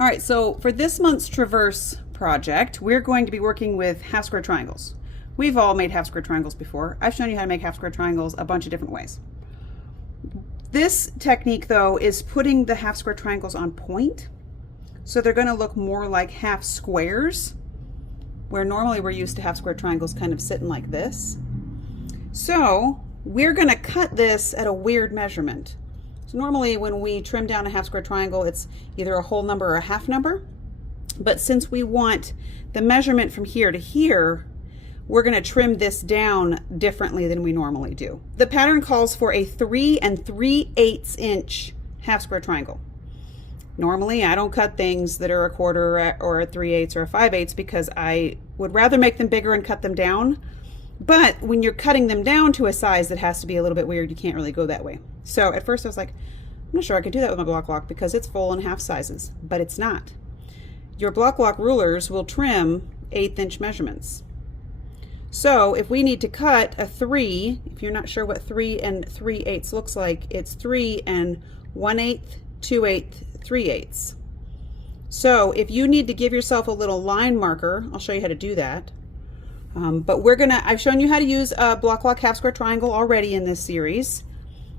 All right, so for this month's Traverse project, we're going to be working with half square triangles. We've all made half square triangles before. I've shown you how to make half square triangles a bunch of different ways. This technique, though, is putting the half square triangles on point. So they're going to look more like half squares, where normally we're used to half square triangles kind of sitting like this. So we're going to cut this at a weird measurement. So normally when we trim down a half square triangle, it's either a whole number or a half number. But since we want the measurement from here to here, we're going to trim this down differently than we normally do. The pattern calls for a 3 3/8 inch half square triangle. Normally I don't cut things that are a quarter or a 3/8 or a 5/8 because I would rather make them bigger and cut them down. But when you're cutting them down to a size that has to be a little bit weird, you can't really go that way. So at first I was like, I'm not sure I could do that with my block lock because it's full in half sizes, but it's not. Your block lock rulers will trim 1/8 inch measurements. So if we need to cut a 3, if you're not sure what 3 3/8 looks like, it's 3 1/8, 2/8, 3/8. So if you need to give yourself a little line marker, I'll show you how to do that. But I've shown you how to use a block lock half square triangle already in this series.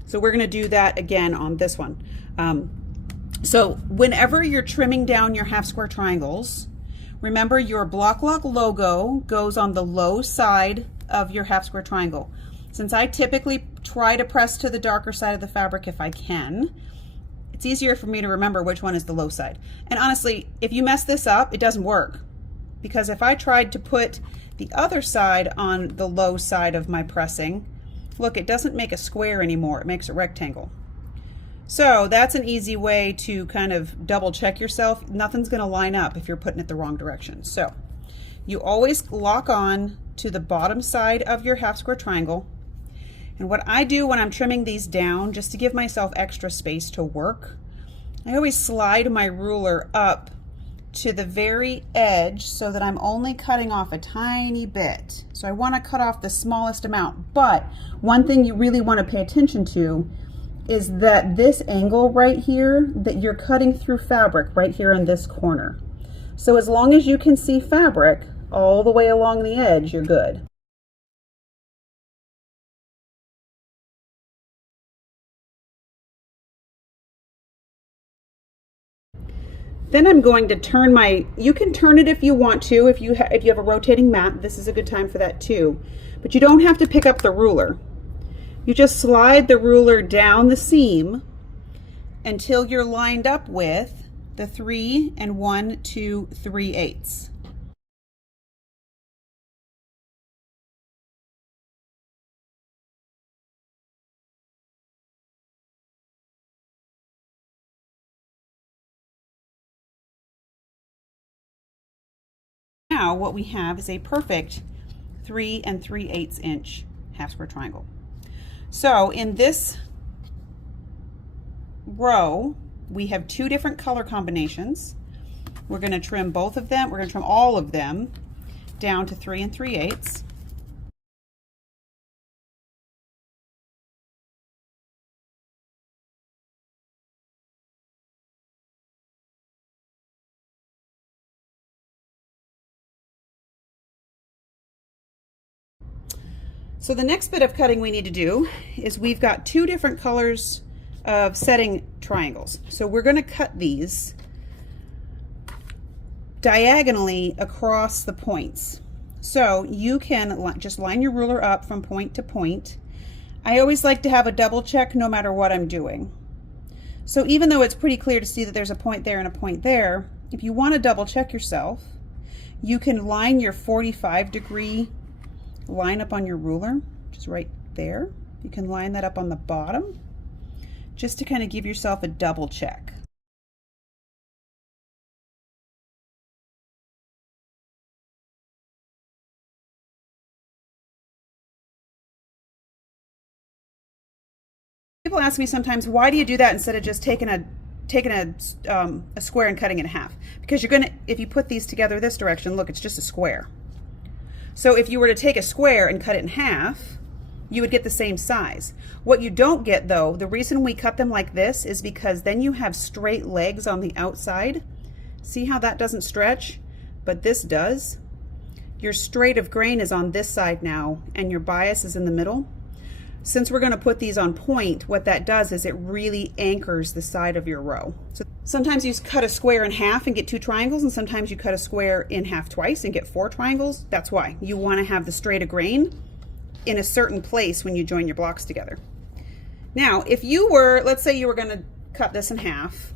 So we're gonna do that again on this one. So whenever you're trimming down your half square triangles, remember your block lock logo goes on the low side of your half square triangle. Since I typically try to press to the darker side of the fabric if I can, it's easier for me to remember which one is the low side. And honestly, if you mess this up, it doesn't work. Because if I tried to put the other side on the low side of my pressing, look, it doesn't make a square anymore, it makes a rectangle. So that's an easy way to kind of double check yourself. Nothing's gonna line up if you're putting it the wrong direction. So you always lock on to the bottom side of your half square triangle. And what I do when I'm trimming these down, just to give myself extra space to work, I always slide my ruler up to the very edge so that I'm only cutting off a tiny bit. So I want to cut off the smallest amount, but one thing you really want to pay attention to is that this angle right here, that you're cutting through fabric right here in this corner. So as long as you can see fabric all the way along the edge, you're good. Then I'm going to turn you can turn it if you want to, if you have a rotating mat, this is a good time for that too. But you don't have to pick up the ruler. You just slide the ruler down the seam until you're lined up with the 3 1 2 3/8. Now what we have is a perfect 3 3/8 inch half square triangle. So in this row, we have 2 different color combinations. We're going to trim both of them. We're going to trim all of them down to 3 3/8. So the next bit of cutting we need to do is we've got 2 different colors of setting triangles. So we're going to cut these diagonally across the points. So you can just line your ruler up from point to point. I always like to have a double check no matter what I'm doing. So even though it's pretty clear to see that there's a point there and a point there, if you want to double check yourself, you can line your 45-degree line up on your ruler, which is right there. You can line that up on the bottom just to kind of give yourself a double check. People ask me sometimes, why do you do that instead of just taking a square and cutting it in half? Because you're gonna, if you put these together this direction, look, it's just a square. So if you were to take a square and cut it in half, you would get the same size. What you don't get though, the reason we cut them like this is because then you have straight legs on the outside See how that doesn't stretch, but this does? Your straight of grain is on this side now, and your bias is in the middle. Since we're going to put these on point, what that does is it really anchors the side of your row. So sometimes you cut a square in half and get 2 triangles, and sometimes you cut a square in half twice and get 4 triangles. That's why you want to have the straight of grain in a certain place when you join your blocks together. Now, if you were, let's say you were going to cut this in half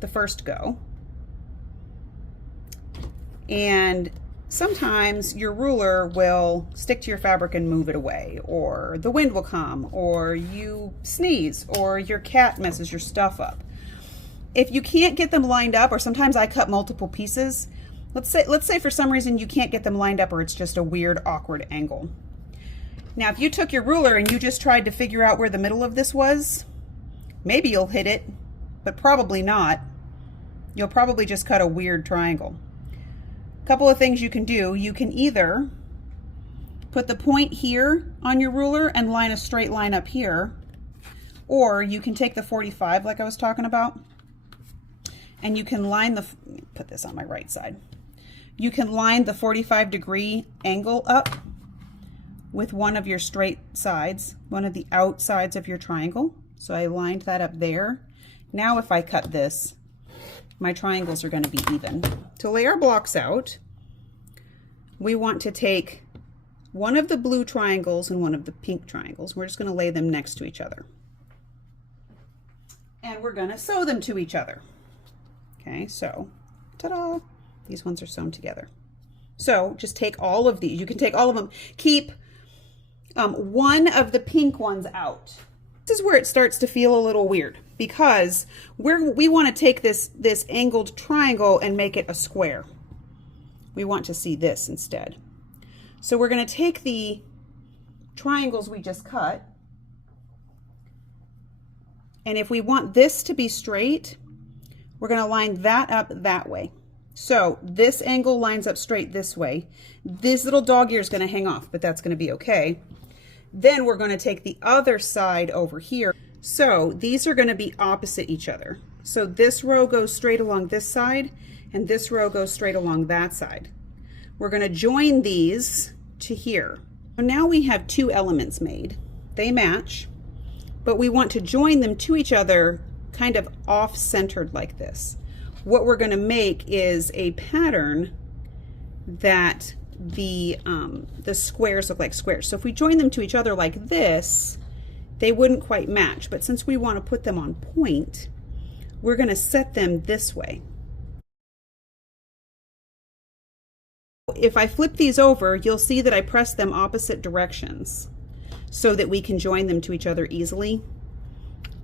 the first go, and sometimes your ruler will stick to your fabric and move it away, or the wind will come, or you sneeze, or your cat messes your stuff up. If you can't get them lined up, or sometimes I cut multiple pieces, let's say for some reason you can't get them lined up, or it's just a weird, awkward angle. Now, if you took your ruler and you just tried to figure out where the middle of this was, maybe you'll hit it, but probably not. You'll probably just cut a weird triangle. Couple of things you can do. You can either put the point here on your ruler and line a straight line up here, or you can take the 45 like I was talking about, and you can line the, put this on my right side, you can line the 45-degree angle up with one of your straight sides, one of the outsides of your triangle. So I lined that up there. Now if I cut this, my triangles are going to be even. To lay our blocks out, we want to take one of the blue triangles and one of the pink triangles. We're just going to lay them next to each other. And we're going to sew them to each other. Okay, so ta-da! These ones are sewn together. So just take all of these. You can take all of them. Keep one of the pink ones out. This is where it starts to feel a little weird, because we want to take this angled triangle and make it a square. We want to see this instead. So we're going to take the triangles we just cut, and if we want this to be straight, we're going to line that up that way. So this angle lines up straight this way. This little dog ear is going to hang off, but that's going to be okay. Then we're going to take the other side over here. So these are going to be opposite each other. So this row goes straight along this side, and this row goes straight along that side. We're going to join these to here. So now we have 2 elements made. They match, but we want to join them to each other kind of off-centered like this. What we're going to make is a pattern that the squares look like squares. So if we join them to each other like this, they wouldn't quite match. But since we want to put them on point, we're going to set them this way. If I flip these over, you'll see that I press them opposite directions so that we can join them to each other easily.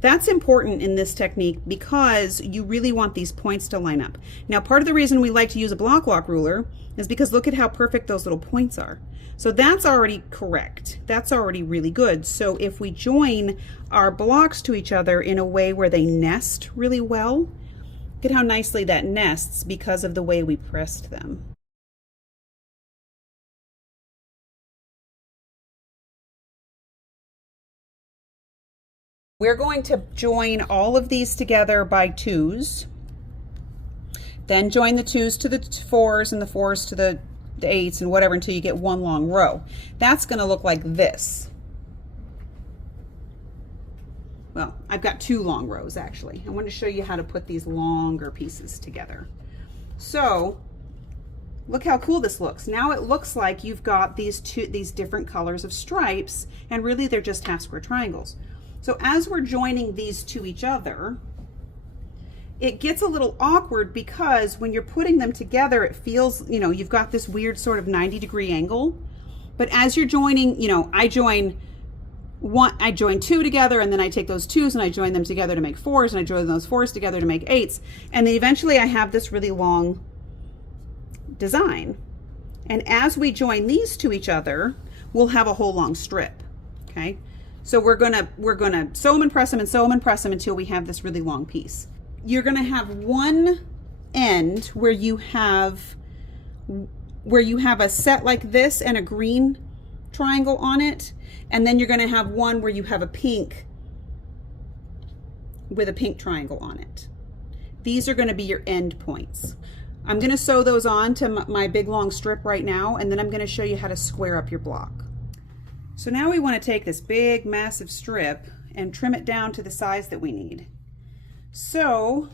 That's important in this technique because you really want these points to line up. Now, part of the reason we like to use a block lock ruler is because look at how perfect those little points are. So that's already correct. That's already really good. So if we join our blocks to each other in a way where they nest really well, look at how nicely that nests because of the way we pressed them. We're going to join all of these together by 2s, then join the 2s to the 4s and the 4s to the 8s and whatever until you get one long row. That's going to look like this. Well, I've got 2 long rows actually. I want to show you how to put these longer pieces together. So look how cool this looks. Now it looks like you've got these different colors of stripes, and really they're just half square triangles. So as we're joining these to each other, it gets a little awkward because when you're putting them together, it feels, you know, you've got this weird sort of 90-degree angle. But as you're joining, you know, I join 2 together, and then I take those 2s and I join them together to make 4s, and I join those 4s together to make 8s. And then eventually I have this really long design. And as we join these to each other, we'll have a whole long strip, okay? So we're gonna sew them and press them and sew them and press them until we have this really long piece. You're gonna have one end where you have a set like this and a green triangle on it, and then you're gonna have one where you have a pink with a pink triangle on it. These are going to be your end points. I'm going to sew those on to my big long strip right now, and then I'm going to show you how to square up your block. So now we want to take this big massive strip and trim it down to the size that we need. So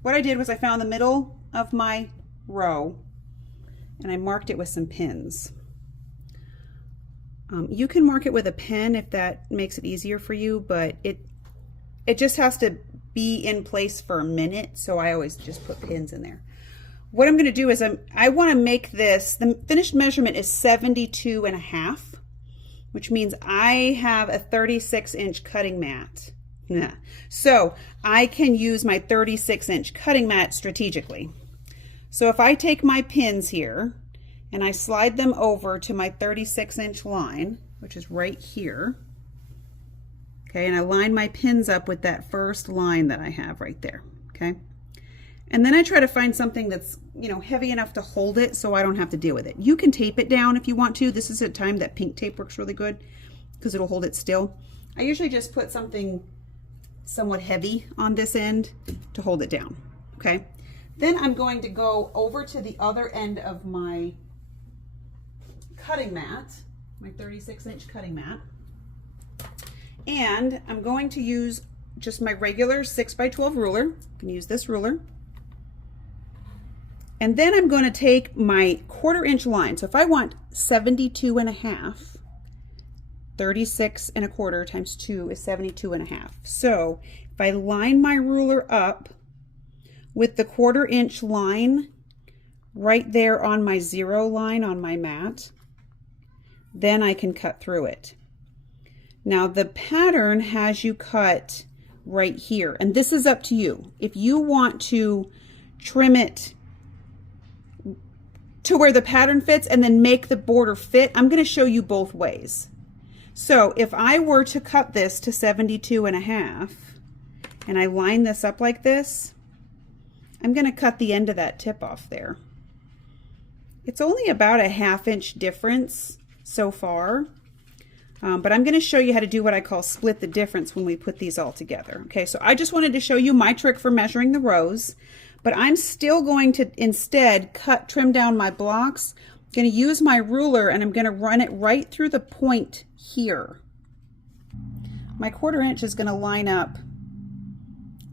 what I did was I found the middle of my row and I marked it with some pins. You can mark it with a pen if that makes it easier for you, but it just has to be in place for a minute, so I always just put pins in there. What I'm going to do is I want to make this, the finished measurement is 72.5, which means I have a 36-inch cutting mat. So I can use my 36-inch cutting mat strategically. So if I take my pins here and I slide them over to my 36-inch line, which is right here, okay, and I line my pins up with that first line that I have right there, okay? And then I try to find something that's, you know, heavy enough to hold it so I don't have to deal with it. You can tape it down if you want to. This is a time that pink tape works really good because it'll hold it still. I usually just put something somewhat heavy on this end to hold it down, okay? Then I'm going to go over to the other end of my cutting mat, my 36-inch cutting mat, and I'm going to use just my regular 6x12 ruler. You can use this ruler. And then I'm going to take my 1/4-inch line. So if I want 72.5, 36.25 times 2 is 72.5. So if I line my ruler up with the 1/4-inch line right there on my 0 line on my mat, then I can cut through it. Now the pattern has you cut right here, and this is up to you. If you want to trim it to where the pattern fits and then make the border fit, I'm going to show you both ways. So if I were to cut this to 72.5 and I line this up like this, I'm going to cut the end of that tip off there. It's only about a 1/2 inch difference so far, but I'm going to show you how to do what I call split the difference when we put these all together. Okay, so I just wanted to show you my trick for measuring the rows, but I'm still going to instead trim down my blocks. I'm going to use my ruler and I'm going to run it right through the point here. My 1/4 inch is going to line up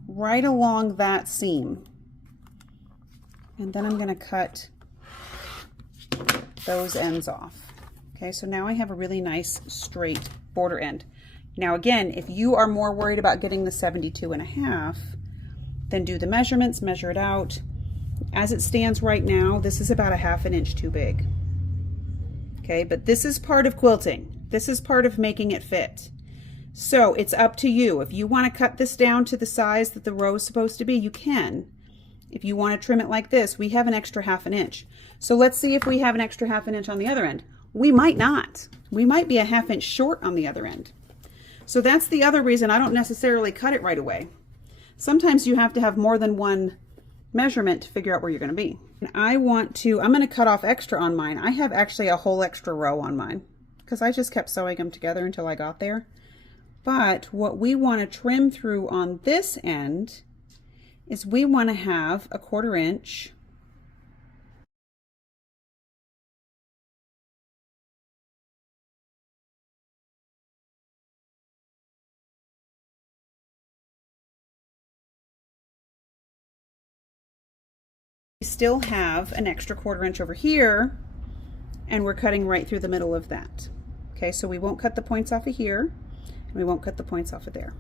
right along that seam, and then I'm going to cut those ends off. Okay, so now I have a really nice straight border end. Now again, if you are more worried about getting the 72.5, then do the measurements, measure it out. As it stands right now, this is about a 1/2 inch too big. Okay, but this is part of quilting. This is part of making it fit. So it's up to you. If you want to cut this down to the size that the row is supposed to be, you can. If you want to trim it like this, we have an extra 1/2 inch. So let's see if we have an extra 1/2 inch on the other end. We might not. We might be a 1/2 inch short on the other end. So that's the other reason I don't necessarily cut it right away. Sometimes you have to have more than one measurement to figure out where you're going to be. And I'm going to cut off extra on mine. I have actually a whole extra row on mine because I just kept sewing them together until I got there. But what we want to trim through on this end is we want to have a 1/4 inch we still have an extra 1/4 inch over here, and we're cutting right through the middle of that. Okay, so we won't cut the points off of here, and we won't cut the points off of there.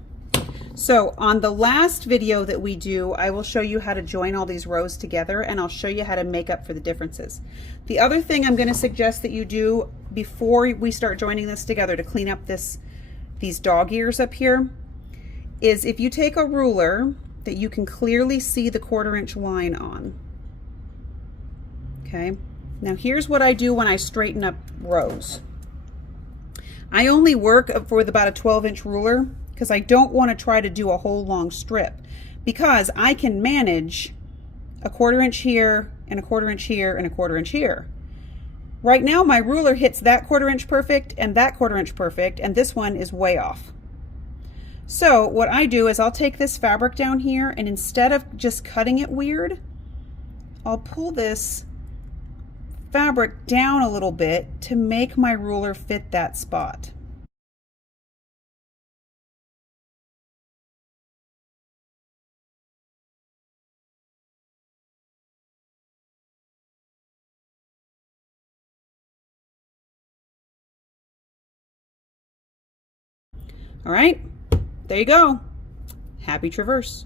So on the last video that we do, I will show you how to join all these rows together, and I'll show you how to make up for the differences. The other thing I'm going to suggest that you do before we start joining this together to clean up these dog ears up here is if you take a ruler that you can clearly see the 1/4 inch line on. Okay, now here's what I do when I straighten up rows. I only work with about a 12-inch ruler because I don't want to try to do a whole long strip, because I can manage a 1/4 inch here and a 1/4 inch here and a 1/4 inch here. Right now my ruler hits that 1/4 inch perfect and that 1/4 inch perfect, and this one is way off. So what I do is I'll take this fabric down here, and instead of just cutting it weird, I'll pull this fabric down a little bit to make my ruler fit that spot. All right, there you go. Happy traverse.